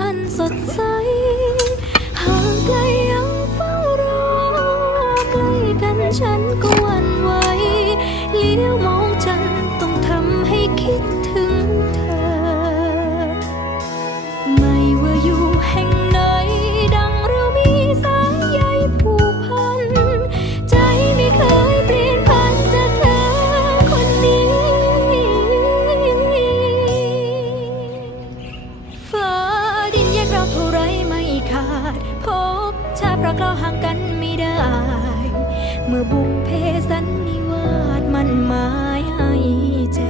อันสดใส หากใครยังเฝ้ารอใกล้กันฉันก็หวั่นไหวเลี้ยวมอง เราห่างกันไม่ได้ เมื่อบุกเพสันนิวาสมันหมายให้เจ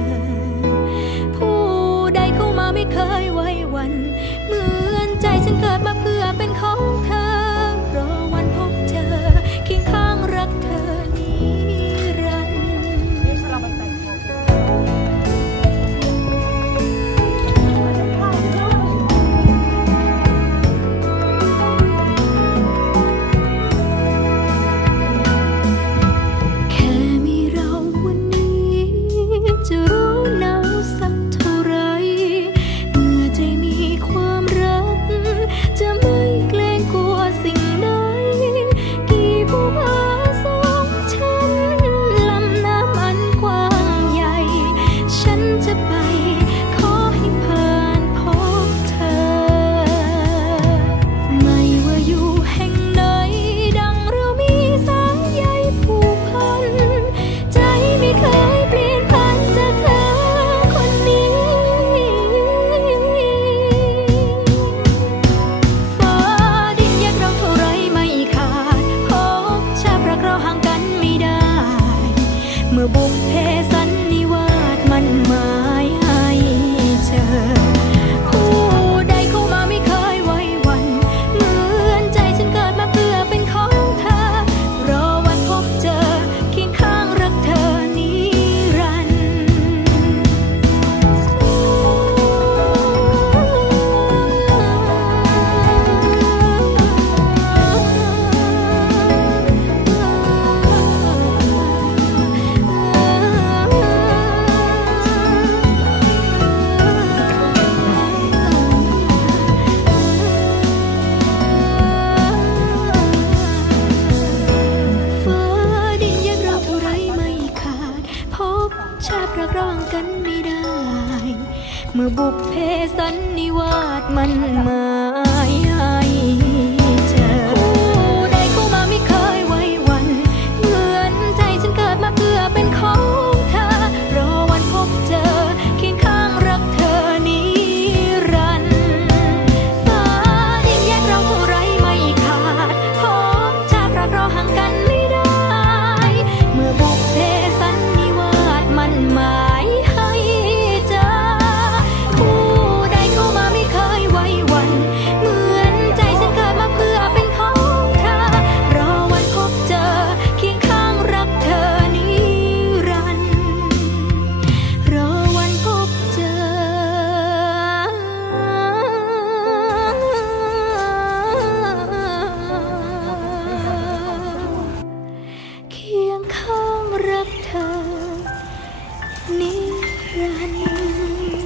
บุพเพสันนิวาสมันหมาย นิรันดร์